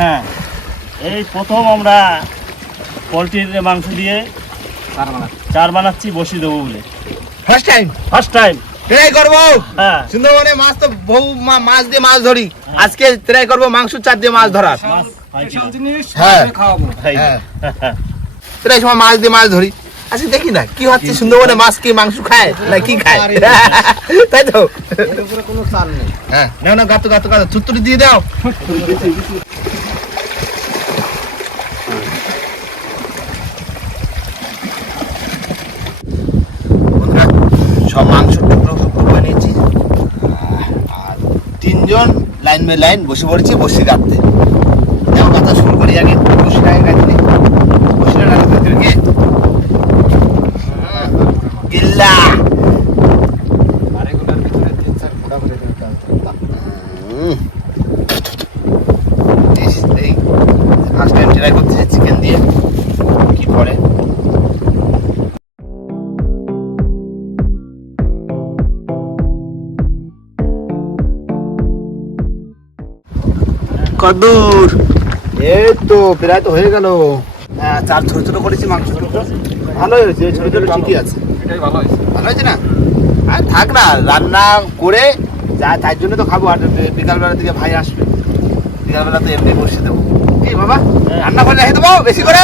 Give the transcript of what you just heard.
হ্যাঁ, এই প্রথম আমরা পোলট্রির মাংস দিয়ে চার বানাচ্ছি, বসিয়ে দেবো বলে। ফার্স্ট টাইম ট্রাই করবো। হ্যাঁ, সুন্দরবনে মাছ তো বহু মাছ দিয়ে মাছ ধরি, আজকে ট্রাই করবো মাংস চার দিয়ে মাছ ধরার। হ্যাঁ হ্যাঁ, প্রায় সময় মাছ দিয়ে মাছ ধরি, আজকে দেখি না কি হচ্ছে, সুন্দরবনে মাছ কি মাংস খায় না কি খায়, তাই তো। কোনো চাল নেই। হ্যাঁ, না না, গাতো গাতো গাতো ছুট্টুরি দিয়ে দাও। সব মাংস টুকরো করে নিয়েছি, আর তিনজন লাইন বাই লাইন বসে পড়েছি বসে গাঁথতে। যাও গাঁথা শুরু করি, আগে বসিটাকে গাঁথি, বসিটা গাঁথতে কি গিল্লা আরেকগুলোর ভিতরে 3-4 ফোঁটা করে দিতে হবে। এই ফার্স্ট টাইম ট্রাই করতেছি চিকেন দিয়ে, কি পড়ে। কদূর এই তো প্রায় তো হয়ে গেল। হ্যাঁ, চার ছোট ছোট করেছি মাংস, ভালোই হয়েছে, ছোট ছোট ঠিকই আছে, এটাই ভালো হয়েছে। ভালো হয়েছে না? আর থাক না, রান্না করে যা তার জন্য তো খাবো, আর বিকালবেলার দিকে ভাই আসবে, বিকালবেলা তো এমনি বসে দেবো। কি বাবা, রান্না করে রেখে দেবো বেশি করে।